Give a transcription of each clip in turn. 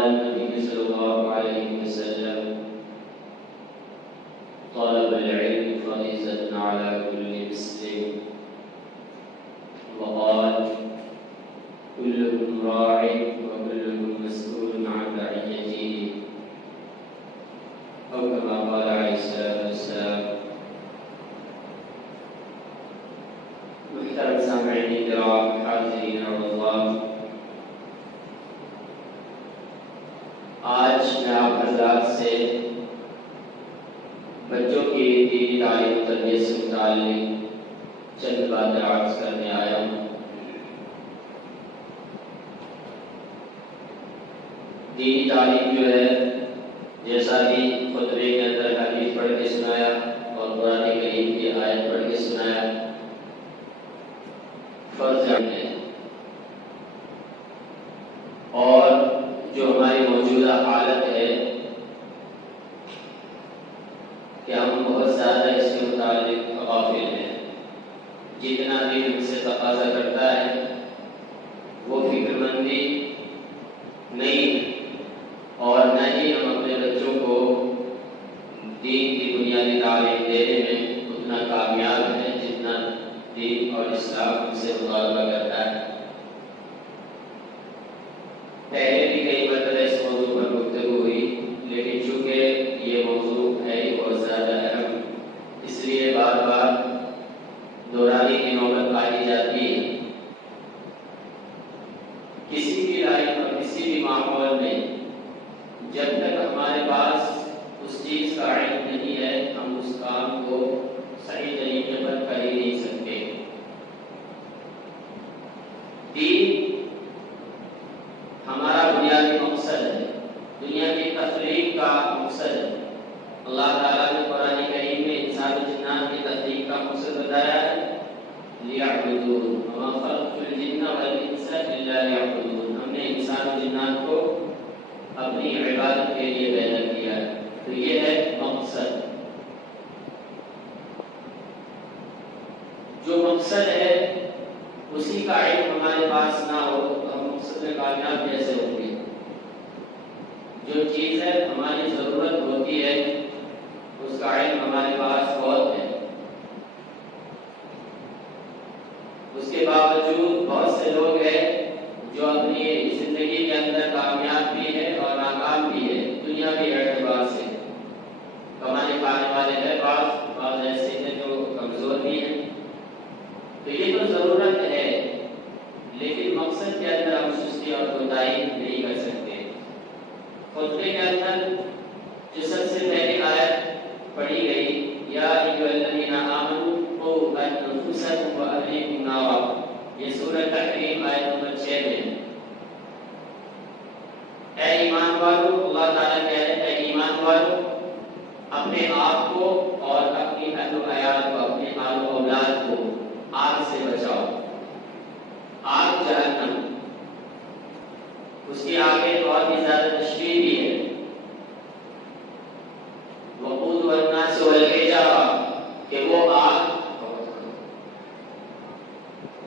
قال النبي صلى الله عليه وسلم طلب العلم فريضة على كل مسلم وقال كلكم راع وكلكم مسؤول عن رعيته أو كما قال عليه الصلاة والسلام. محترم سامعین کرام حاضرین اللہ، آج میں آپ حضرات سے بچوں کی دینی تعلیم و تربیت سے متعلق چند باتیں عرض کرنے آیا ہوں۔ دینی تعلیم جو ہے، جیسا کہ خطبے کے اندر حدیث پڑھ کے سنایا اور قرآن کریم کی آیت پڑھ کے سنایا، فرض ہے اور جو ہماری موجودہ حالت ہے کہ ہم بہت زیادہ اس کے متعلق غافل ہیں۔ جتنا بھی ہم سے تقاضا کرتا ہے وہ فکر مندی نہیں ہے، اور نہ ہی ہم اپنے بچوں کو دین کی بنیادی تعلیم دینے میں اتنا کامیاب ہے جتنا دین اور اسلام ہم سے مطالبہ کرتا ہے۔ پہلے بھی کئی مرتبہ اس موضوع پر گفتگو ہوئی، لیکن چونکہ یہ موضوع ہے ہی بہت زیادہ اہم، اس لیے بار بار دہرانے کی نوبت پائی جاتی ہے۔ کسی بھی لائن اور کسی بھی ماحول میں جب تک ہمارے پاس اس چیز کا علم نہیں ہے، ہم اس کام کو صحیح طریقے پر کر ہی نہیں سکتے۔ دین ہمارا بنیادی مقصد ہے، دنیا کی تخلیق کا مقصد ہے۔ اللہ تعالیٰ نے قرآن کریم میں انسان و جنات کی تخلیق کا مقصد بتایا ہے، لِيَعْبُدُونِ وَمَا خَلَقْتُ الْجِنَّ وَالْإِنسَ إِلَّا لِيَعْبُدُونِ۔ ہم نے انسان و جنات کو اپنی عبادت کے لیے پیدا کیا ہے، تو یہ ہے مقصد۔ جو مقصد ہے اسی کا علم ہمارے پاس نہ ہو تو ہم مقصد میں کامیاب کیسے ہوں گے؟ جو چیز ہے ہماری ضرورت ہوتی ہے اس کا علم ہمارے پاس بہت ہے، اس کے باوجود بہت سے لوگ ہیں جو اپنی زندگی کے اندر کامیاب بھی ہے اور ناکام بھی ہے، دنیاوی اعتبار سے۔ کمانے کھانے والے ہیں، بعض ایسے ہیں جو کمزور بھی ہیں، تو یہ تو ضرورت ہے، لیکن مقصد کے اندر ہم سستی اور کوتاہی نہیں کر سکتے۔ خطبے کے اندر جو سب سے پہلی آیت پڑھی گئی، یا ایھا الذین آمنوا قوا انفسکم واہلیکم نارا، یہ سورۃ تحریم آیت نمبر 6 میں ہے۔ اے ایمان والو، اللہ تعالیٰ کہہ رہے ہیں اے ایمان والو، اپنے آپ کو اور اپنی اہل و عیال کو، اپنے آل و اولاد کو آگ سے بچاؤ۔ آگ جہنم، اس کی آگے اور بھی زیادہ تشریح بھی ہے، وقودها الناس والحجارہ، کہ وہ آگ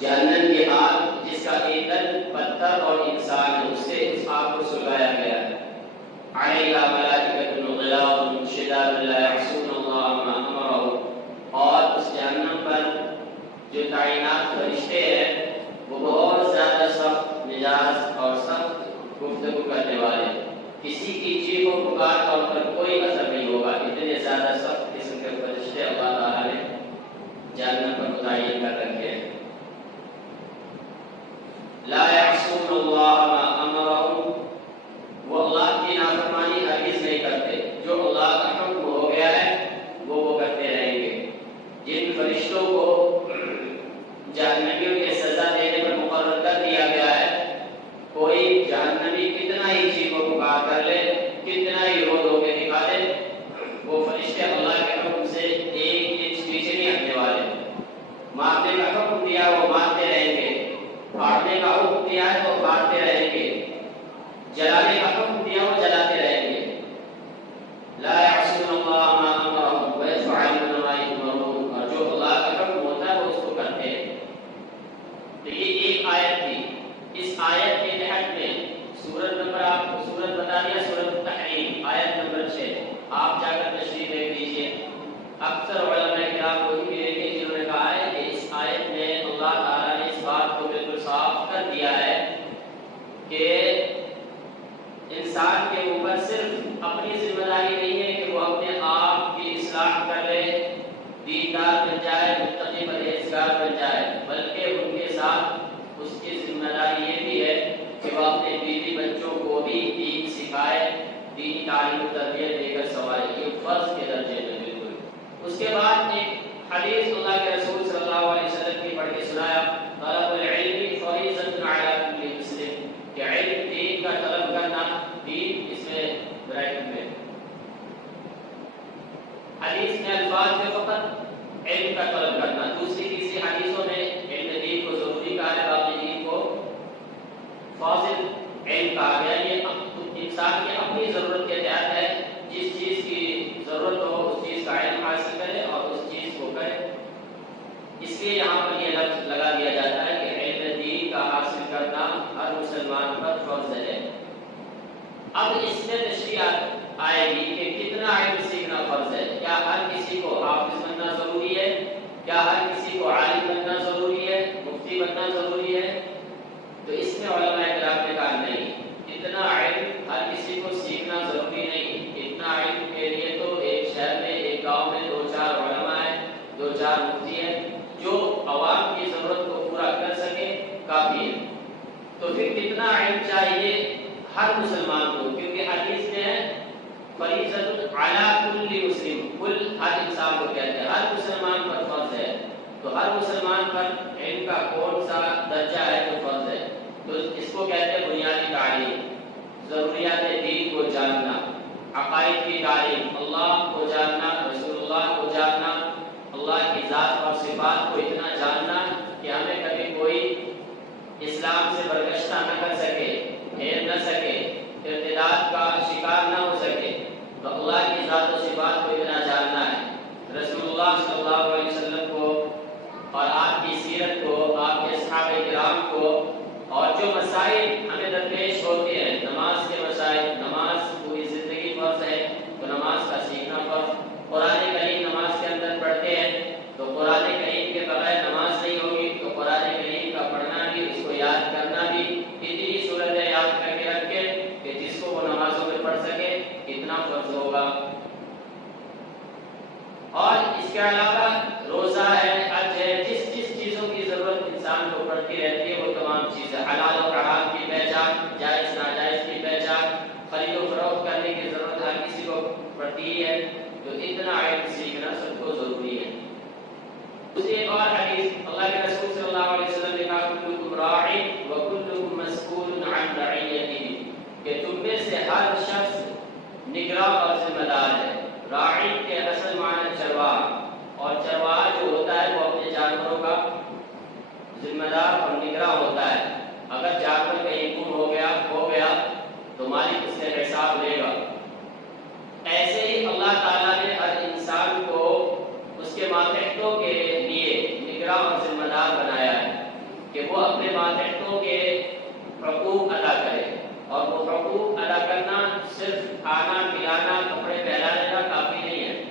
جہنم کی آگ جس کا ایندھن پتھر اور انسان ہے، اس سے اس آگ کو سلگایا گیا ہے۔ علیہا ملائکۃ غلاظ شداد لا یعصون اللہ ما امرهم، اور اس جہنم پر جو تعینات فرشتے ہیں وہ بہت زیادہ سخت مزاج اور سخت گفتگو کرنے والے، کسی کی چیخ و پکار کا ان پر کوئی اثر نہیں ہوگا، اتنے زیادہ سخت قسم کے فرشتے اللہ تعالیٰ نے جہنم پر متعین کر رکھے ہیں۔ لا یعصون اللہ ما امرهم، وہ اللہ کی نافرمانی ہرگز نہیں کرتے، جو اللہ کا حکم ہو گیا ہے وہ کرتے رہیں گے۔ جن فرشتوں کو جہنمیوں کے سزا دینے پر مقرر کر دیا گیا ہے، کوئی جہنمی کتنا ہی چیخ و پکار کر لے، کتنا ہی رو رو کے دکھا دے، وہ فرشتے اللہ کے حکم سے ایک انچ پیچھے نہیں ہٹنے والے۔ مارنے کا حکم دیا وہ مارتے رہیں گے، پھاڑنے کا حکم دیا ہے وہ پھاڑتے رہیں گے، جلانے کا حکم دیا وہ جلاتے رہیں گے۔ لا یعصون اللہ ما امرهم ویفعلون ما یؤمرون، اور جو اللہ کا حکم ہوتا ہے وہ اس کو کرتے ہیں۔ تو یہ ایک آیت تھی، اس آیت کے تحت میں سورت نمبر آپ کو سورت انسان کے اوپر صرف اپنی ذمہ داری نہیں ہے کہ وہ اپنے آپ کی اصلاح کر لے، دیندار بن جائے، متقی پرہیزگار بن جائے، بلکہ ان کے ساتھ اس کی ذمہ داری یہ بھی ہے کہ وہ اپنے بیوی بچوں کو بھی دین سکھائے، دینی تعلیم و تربیت دے کر سوائے، یہ فرض کے درجے میں بالکل۔ اس کے بعد ایک حدیث اللہ کے رسول صلی اللہ علیہ وسلم کی پڑھ کے سنایا، طلب العلم فریضۃ علی کل مسلم، کہ علم دین کا طلب کرنا، دین اس میں بریکٹ میں حدیث میں الفاظ میں فقط علم کا طلب کرنا، دوسری کسی حدیثوں میں علم دین کو ضروری کہا ہے، باقی دین کو فاضل علم کہا گیا۔ یہ انسان کی اپنی ضرورت کے تحت ہے، جس چیز کی ضرورت ہو اس چیز کا علم حاصل کرے اور اس چیز کو کرے۔ اس لیے یہاں پر یہ لفظ لگا دیا جاتا ہے کہ علم دین کا حاصل کرنا ہر مسلمان پر فرض ہے۔ اب اس میں تشریح آئے گی کہ کتنا علم سیکھنا فرض ہے۔ کیا ہر کسی کو حافظ بننا ضروری ہے؟ کیا ہر کسی کو عالم بننا ضروری ہے؟ مفتی بننا ضروری ہے؟ تو اس میں علماء کرام نے کہا نہیں، اتنا علم ہر کسی کو سیکھنا ضروری نہیں۔ اتنا علم کے لیے تو ایک شہر میں، ایک گاؤں میں 2-4 علماء ہیں، 2-4 مفتی ہیں، جو عوام کی ضرورت کو پورا کر سکے، کافی ہے۔ تو پھر کتنا علم چاہیے ہر مسلمان کو، کیونکہ حدیث میں ہے فریضۃ علی کل مسلم، کل ہر انسان کو کہتے ہیں، ہر مسلمان پر فرض ہے۔ تو ہر مسلمان پر علم کا کون سا درجہ ہے جو فرض ہے؟ تو اس کو کہتے ہیں بنیادی تعلیم، ضروریات دین کو جاننا، عقائد کی تعلیم، اللہ کو جاننا، رسول اللہ کو جاننا، اللہ کی ذات اور صفات کو اتنا جاننا کہ ہمیں کبھی کوئی اسلام سے برگشتہ نہ کر سکے، پھیر نہ سکے، ارتداد کا شکار نہ ہو سکے۔ تو اللہ کی ذات و صفات کو اتنا جاننا ہے، رسول اللہ صلی اللہ علیہ وسلم کو اور آپ کی سیرت کو، آپ کے صحابہ کرام کو، اور جو مسائل ہمیں درپیش ہوتے ہیں، نماز کے مسائل، نماز پوری زندگی فرض ہے تو نماز کا سیکھنا فرض۔ قرآن کریم نماز کے اندر پڑھتے ہیں تو قرآن کریم کے بغیر نماز نہیں ہوگی، تو قرآن کریم کا پڑھنا بھی، اس کو یاد کرنا بھی، اتنی صورتیں یاد کر کے رکھے کہ جس کو وہ نمازوں میں پڑھ سکے، کتنا فرض ہوگا۔ اور اس کے علاوہ روزہ ہے، حج ہے، جس چیزوں کی ضرورت انسان کو پڑتی رہتی ہے وہ تمام چیزیں، حلال و حرام کی پہچان، جائز ناجائز کی پہچان، خرید و فروخت کرنے کی ضرورت ہر کسی کو پڑتی ہے۔ تو اتنا علم سیکھنا سب کو ضروری ہے۔ دوسری ایک اور حدیث اللہ کے رسول صلی اللہ علیہ وسلم نے کہا کلکم راع وکلکم مسئول عن رعیتہ، کہ تم میں سے ہر شخص نگراں اور ذمہ دار ہے۔ راعی کے اصل معنی چرواہ، اور چرواہ جو ہوتا ہے وہ اپنے جانوروں کا ذمہ دار اور نگراں ہوتا ہے۔ اگر جانور کہیں گم ہو گیا تو مالک اس سے حساب لے گا۔ ایسے ہی اللہ تعالیٰ نے ہر انسان کو اس کے ماتحتوں کے لیے نگراں اور ذمہ دار بنایا ہے کہ وہ اپنے ماتحتوں کے حقوق ادا کرے، اور وہ حقوق ادا کرنا صرف کھانا پلانا کپڑے پہنانے کا کافی نہیں ہے۔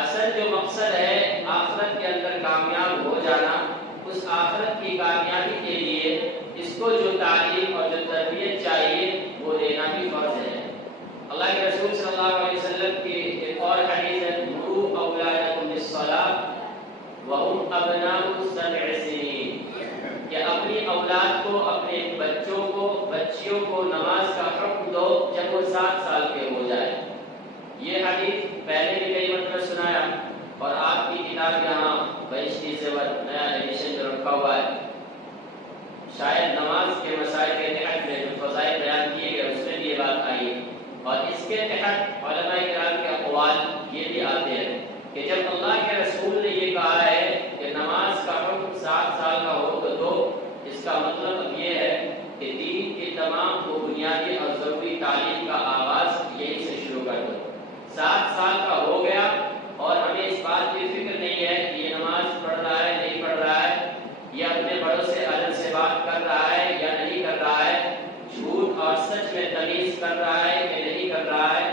اصل جو مقصد ہے آخرت کے اندر کامیاب ہو جانا، اس آخرت کی کامیابی کے لیے اس کو جو تعلیم اور جو تربیت چاہیے وہ دینا بھی فرض ہے۔ اللہ کے رسول صلی اللہ علیہ وسلم کی ایک اور حدیث ہے مروا اولادکم بالصلاۃ وهم ابناء 7 سنین، کہ اپنی اولاد کو، اپنے بچوں کو، بچیوں کو نماز کا حکم دو جب وہ 7 سال کے ہو جائے۔ یہ حدیث پہلے بھی کئی مرتبہ سنایا، اور آپ کی کتاب یہاں بہشتی زیور نیا ایڈیشن جو رکھا ہوا ہے، شاید نماز کے مسائل کے تحت میں جو فضائل بیان کیے گئے اس میں بھی یہ بات آئی ہے، اور اس کے تحت علماء کرام کے اقوال یہ بھی آتے ہیں کہ جب اللہ کے رسول نے یہ کہا ہے کہ نماز کا حکم 7 سال کا ہو تو دو، اس کا مطلب اب یہ ہے کہ دین کی تمام وہ بنیادی اور ضروری تعلیم کا آغاز یہی سے شروع کر دو۔ 7 سال کا ہو گیا اور ہمیں اس بات کی فکر نہیں ہے کہ یہ نماز پڑھ رہا ہے نہیں پڑھ رہا ہے، یا اپنے بڑوں سے ادب سے بات کر رہا ہے یا نہیں کر رہا ہے، جھوٹ اور سچ میں تمیز کر رہا ہے کہ نہیں کر رہا ہے،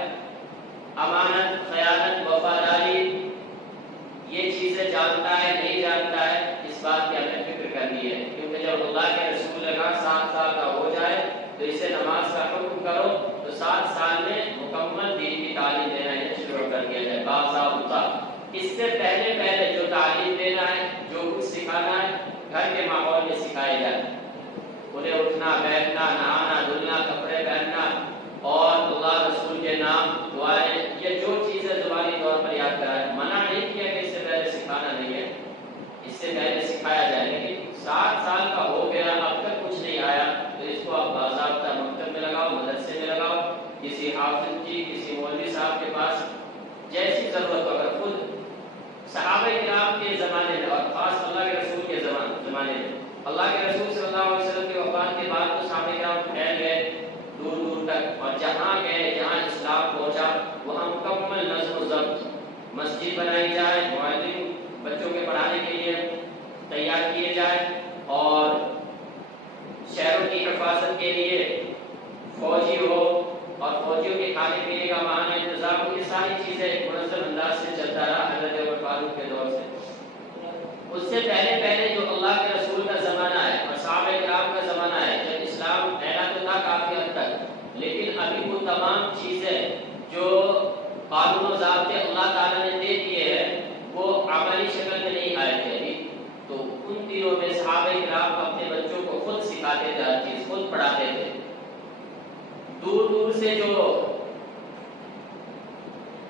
امانت، خیانت، وفاداری، یہ چیزیں جانتا ہے نہیں جانتا ہے، اس بات کی ہمیں فکر کرنی ہے۔ کیونکہ جب اللہ کے رسول نے کہا 7 سال کا ہو جائے تو اسے نماز کا حکم کرو، 7 سال میں مکمل دین کی تعلیم دینا ہے شروع کر دیا جائے باضابطہ۔ اس سے پہلے جو تعلیم دینا ہے، جو کچھ سکھانا ہے، گھر کے ماحول میں سکھایا جائے۔ انہیں اٹھنا بیٹھنا، نہانا دھلنا، کپڑے پہننا اور اللہ رسول کے نام دعائیں، یہ جو چیزیں زبانی طور پر یاد کرائے۔ منع نہیں کیا کہ اس سے پہلے سکھانا نہیں ہے، اس سے پہلے سکھایا جائے، لیکن 7 سال کا ہو گیا اب تک کچھ نہیں آیا تو اس کو آپ باضابطہ مکتب میں لگاؤ، مدرسے میں لگاؤ، کسی حافظ جی، کسی مولوی صاحب کے پاس جیسی ضرورت ہو۔ اگر خود صحابہ کرام کے زمانے میں اور خاص اللہ کے رسول کے زمانے میں، اللہ کے رسول صلی اللہ علیہ وسلم کے وفات کے بعد تو صحابہ کرام پھیل گئے دور دور تک، اور جہاں گئے جہاں اسلام پہنچا وہاں مکمل نظم و ضبط، مسجد بنائی جائے، معلم بچوں کے پڑھانے کے لیے تیار کیے جائے، اور شہروں کی حفاظت کے لیے فوجی ہو اور فوجیوں کے کھانے پینے کا وہاں انتظام ہو۔ یہ ساری چیزیں منظم انداز سے چلتا رہا حضرت عمر فاروق کے دور سے۔ اس سے پہلے جو اللہ کے رسول کا زمانہ ہے اور صحابہ کرام کا زمانہ ہے، جب اسلام پھیلا تو تھا کافی حد تک، لیکن ابھی وہ تمام چیزیں جو قانون و ضابطے اللہ تعالیٰ نے دے دیے ہیں وہ عملی شکل میں نہیں آئے تھے ابھی، تو ان دنوں میں صحابہ کرام اپنے بچوں کو خود سکھاتے تھے، ہر چیز خود پڑھاتے تھے۔ دور دور سے جو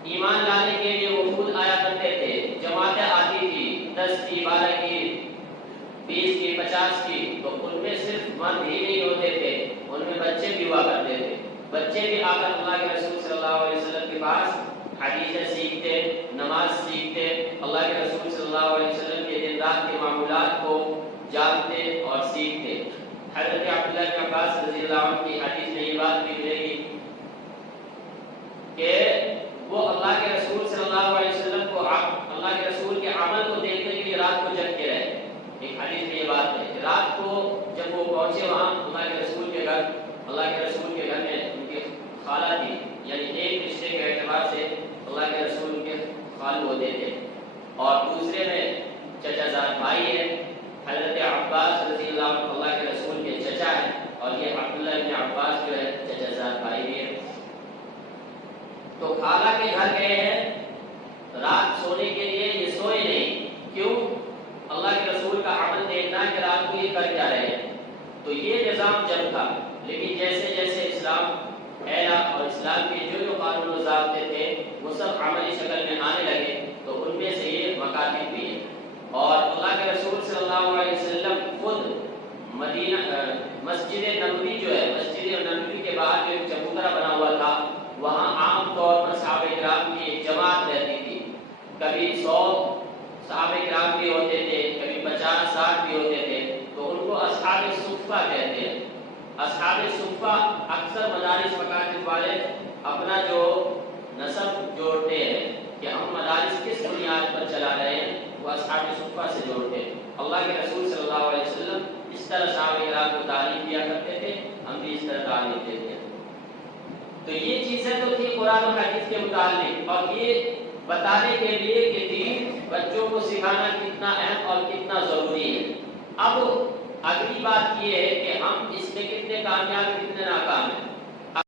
ایمان لانے کے لیے وہ خود آیا کرتے تھے، جماعتیں آتی تھی 10 کی 12 کی 20 کی 50 کی، تو ان میں صرف مرد ہی نہیں ہوتے تھے، ان میں بچے بھی ہوا کرتے تھے۔ بچے بھی آ کر اللہ کے رسول صلی اللہ علیہ وسلم کے پاس حدیثیں سیکھتے، نماز سیکھتے، اللہ کے رسول صلی اللہ علیہ وسلم کے دن رات کے معمولات کو جانتے اور سیکھتے۔ حضرت عبداللہ بن عباس رضی اللہ عنہ کی حدیث میں یہ بات بھی ملے گی کہ وہ اللہ کے رسول صلی اللہ علیہ وسلم کو، اللہ کے رسول کے عمل کو دیکھنے کے لیے رات کو جگ کے رہے۔ ایک حدیث میں یہ بات ہے کہ رات کو جب وہ پہنچے وہاں اللہ کے رسول کے گھر، اللہ کے رسول کے گھر میں ان کی خالہ تھی، یعنی ایک رشتے کے اعتبار سے اللہ کے رسول کے خالو ہوتے تھے، اور دوسرے میں چچا زاد بھائی ہے، حضرت عباس رضی اللہ عنہ اللہ کے رسول کے چچا ہے، اور یہ عبداللہ بن عباس جو ہے چچا زاد بھائی بھی ہے۔ تو خالہ کے گھر گئے ہیں رات سونے کے لیے، یہ سوئے نہیں، کیوں؟ اللہ کے رسول کا عمل دیکھنا کہ رات کو یہ کر کیا رہے ہیں۔ تو یہ نظام جب تھا، لیکن جیسے جیسے اسلام پھیلا اور اسلام کے جو قانون و ضابطے تھے وہ سب عملی شکل میں آنے لگے، تو ان میں سے یہ مکاتب بھی ہے۔ اور اللہ کے رسول صلی اللہ علیہ وسلم خود مدینہ مسجد نبوی جو ہے، مسجد نبوی کے باہر جو ایک چبوترا بنا ہوا تھا، وہاں عام طور پر صحابہ کرام کی ایک جماعت رہتی تھی، کبھی 100 صحابہ کرام بھی ہوتے تھے، کبھی 50-60 بھی ہوتے تھے، تو ان کو اصحاب صفہ کہتے ہیں۔ اصحاب صفہ اکثر مدارس مکاتب والے اپنا جو نسب جوڑتے ہیں کہ ہم مدارس کس بنیاد پر چلا رہے ہیں، وہ اصحاب صفہ سے جوڑتے ہیں۔ اللہ کے رسول صلی اللہ علیہ وسلم اس طرح صحابہ کرام کو تعلیم دیا کرتے تھے، ہم بھی اس طرح تعلیم دیتے ہیں۔ تو یہ چیزیں تو تھی قرآن و حدیث کے متعلق، اور یہ بتانے کے لیے کہ دین بچوں کو سکھانا کتنا اہم اور کتنا ضروری ہے۔ اب اگلی بات یہ ہے کہ ہم اس میں کتنے کامیاب کتنے ناکام ہیں۔